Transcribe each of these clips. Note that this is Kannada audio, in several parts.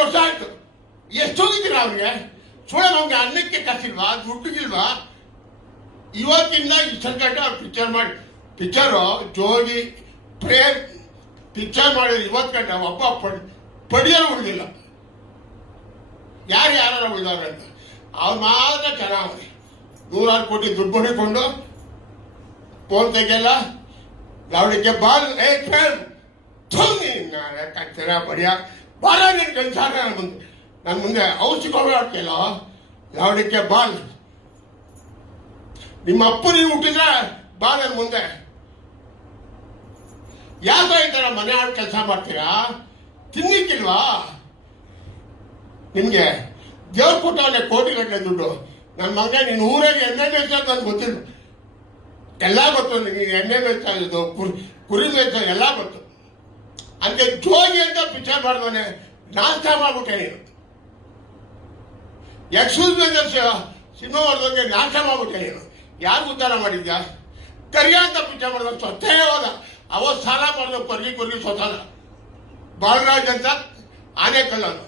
ವರ್ಷ ಆಯ್ತು. ಎಷ್ಟೋಗಿದ್ದೀರ ಅವ್ರಿಗೆ? ಸುಳ್ಳು ನಮ್ಗೆ ಅನ್ನಕ್ಕೆ ಕಾಸಿಲ್ವಾ, ದುಡ್ಡಿಗಿಲ್ವಾ? ಇವತ್ತಿಂದ ಇಷ್ಟಗಂಟ ಅವ್ರು ಪಿಕ್ಚರು ಜೋಗಿ ಪ್ರೇಮ್ ಪಿಕ್ಚರ್ ಮಾಡಿದ್ರು. ಇವತ್ತು ಗಂಟೆ ಒಬ್ಬ ಪಡಿಯಲು ಉಳಿದಿಲ್ಲ. ಯಾರು ಉಳಿದವ್ರೆ ಅಂತ ಅವ್ರು ಮಾತ್ರ ಚೆನ್ನಾಗಿ 100 ಕೋಟಿ ದುಡ್ಡು ಹೊಡಿಕೊಂಡು ಫೋನ್ ತೆಗೆಯಲ್ಲ, ಲವಡಿಕೆ ಬಾಲ್ ಚೆನ್ನಾಗಿ ಬಡಿಯ ಬಾಲ ನೀನು ಕಲ್ಸಾಕ ನನ್ನ ಮುಂದೆ ಔಷಧಿಲ್ಲ. ಲವಡಿಕೆ ಬಾಲ್ ನಿಮ್ಮ ಅಪ್ಪ ನೀವು ಹುಟ್ಟಿದ್ರೆ ಬಾ ನನ್ನ ಮುಂದೆ. ಯಾಕೆ ಈ ಥರ ಮನೆ ಆಡ್ ಕೆಲಸ ಮಾಡ್ತೀರಾ? ತಿನ್ನಿಕ್ಕಿಲ್ವಾ ನಿಮ್ಗೆ? ದೇವ್ರ ಕೊಟ್ಟವನ್ನೇ ಕೋಟಿಗಟ್ಟಲೆ ದುಡ್ಡು. ನನ್ನ ಮಗ ನೀನು ಊರಲ್ಲಿ ಎಣ್ಣೆ ಬೇಯಿಸೋದು ನನ್ಗೆ ಗೊತ್ತಿಲ್ಲ, ಎಲ್ಲ ಗೊತ್ತು. ನೀನು ಎಣ್ಣೆ ಬೇಯಿಸ್ತಾ ಇದ್ದು, ಕುರಿ ಬೇಯಿಸೋದು ಎಲ್ಲ ಗೊತ್ತು. ಅಂತ ಜೋಗಿ ಅಂತ ಪಿಕ್ಚರ್ ಮಾಡಿದವನೇ ನಾಷ್ಟ ಮಾಡ್ಬಿಟ್ಟೆ ನೀನು. ಎಕ್ಸ್ಕ್ಯೂಸ್ ಸಿನಿಮಾ ಮಾಡಿದವನಿಗೆ ನಾಶ ಮಾಡ್ಬಿಟ್ಟೆ ನೀನು. ಯಾರು ಉದ್ಧಾರ ಮಾಡಿದ್ಯಾ? ಕರಿಯ ಅಂತ ಪಿಕ್ಚರ್ ಮಾಡಿದ ಸ್ವತ್ತೇ ಹೋದ. ಅವತ್ತು ಸಾಲ ಮಾಡಿದ ಕೊರ್ಗಿ ಸ್ವತಃ ಬಾಲರಾಜ್ ಅಂತ ಆನೆಕಲ್ಲನು.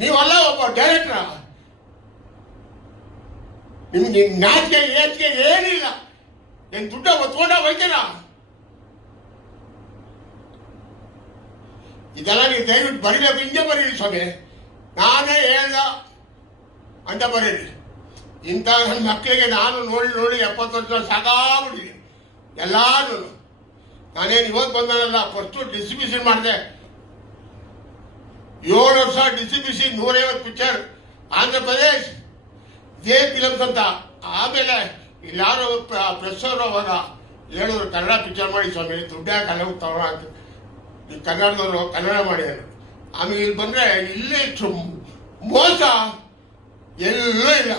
ನೀವಲ್ಲ ಒಬ್ಬ ಡೈರೆಕ್ಟ್ರ. ನಿಮ್ಗೆ ನಾಚಿಕೆ ಏಚಿಕೆ ಏನಿಲ್ಲ. ಏನ್ ದುಡ್ಡ ಒತ್ಕೊಂಡ ಹೋಯ್ತೀರಾ? ಇದೆಲ್ಲ ನೀವು ದಯವಿಟ್ಟು ಬರೀಬೇಕು. ಹಿಂಗೆ ಬರೀರಿ ಸ್ವಾಮಿ, ನಾನೇ ಹೇಳ್ದ ಅಂತ ಬರೀರಿ. ಇಂಥ ನನ್ನ ಮಕ್ಕಳಿಗೆ ನಾನು ನೋಡಿ 70 ವರ್ಷ ಸಾಕಾಗ್ಬಿಟ್ಟಿದ್ದೀನಿ ಎಲ್ಲಾನು. ನಾನೇನು ಇವತ್ತು ಬಂದನಲ್ಲ, ಫಸ್ಟು ಡಿಸ್ಟ್ರಿಬ್ಯೂಷನ್ ಮಾಡಿದೆ. 7 ವರ್ಷ distribution, 150 picture Andhra Pradesh J films ಅಂತ. ಆಮೇಲೆ ಇಲ್ಲಾರು ಪ್ರೆಸ್ ಅವರು ಅವಾಗ ಹೇಳಿದ್ರು ಕನ್ನಡ ಪಿಕ್ಚರ್ ಮಾಡಿ ಸ್ವಾಮಿ, ದುಡ್ಡೇ ಕಲೆ ಹೋಗ್ತಾವ ಅಂತ. ಈ ಕನ್ನಡದವರು ಕನ್ನಡ ಮಾಡಿದ್ರು. ಆಮೇಲೆ ಇಲ್ಲಿ ಬಂದ್ರೆ ಇಲ್ಲಿ ಮೋಸ ಎಲ್ಲೂ ಇಲ್ಲ.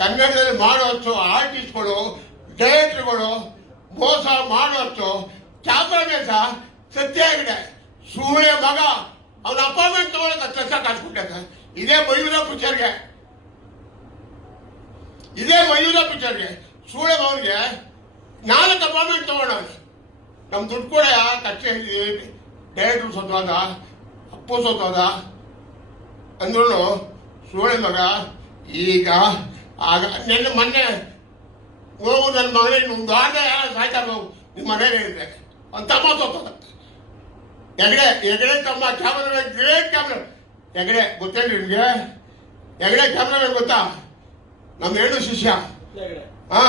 ಕನ್ನಡದಲ್ಲಿ ಮಾಡುವಷ್ಟು ಆರ್ಟಿಸ್ಟ್ಗಳು ಡೈರೆಕ್ಟರ್ಗಳು ಮೋಸ ಮಾಡುವಷ್ಟು ಕ್ಯಾಮ್ರಾಮೇನ್ ಸತ್ಯ ಆಗಿದೆ. ಸೂರ್ಯ ಮಗ ಅವನ ಅಪಾಯಿಂಟ್ಮೆಂಟ್ ತಗೊಳಕ ಕೆಲಸ ಕಾಸ್ಬಿಟ್ಟಾಗ ಇದೇ ಮಯೂರ ಪಿಕ್ಚರ್ಗೆ ಸೂರ್ಯ ಅವನಿಗೆ 4 ಅಪಾಯಿಂಟ್ಮೆಂಟ್ ತಗೊಂಡ. ನಮ್ ದುಡ್ಡು ಕೂಡ ಕಚ್ಚೆ ಡೈರೆಕ್ಟರ್ ಸೋತೋದ, ಅಪ್ಪು ಸೋತೋದ ಅಂದ್ರೂ ಸೂರ್ಯ ಮಗ ಈಗ ಆಗ ಮೊನ್ನೆ ಹೋಗು ನನ್ನ ಮಗನೇ ಒಂದು ವಾರದ ಸಾಯ್ತಾ ಹೋಗು ನಿಮ್ಮ ಮನೇಲಿ ಇದೆ ಒಂದು ತಮ್ಮ ಸೋತೋದ. ಹೆಗಡೆ ತಮ್ಮ ಕ್ಯಾಮ್ರಾಮನ್, ಗ್ರೇಟ್ ಕ್ಯಾಮ್ರಾ. ಹೆಗಡೆ ಗೊತ್ತೇಳಿ ನಿಮ್ಗೆ? ಹೆಗಡೆ ಕ್ಯಾಮ್ರಾಮನ್ ಗೊತ್ತಾ? ನಮ್ಮ 2 ಶಿಷ್ಯ. ಹಾ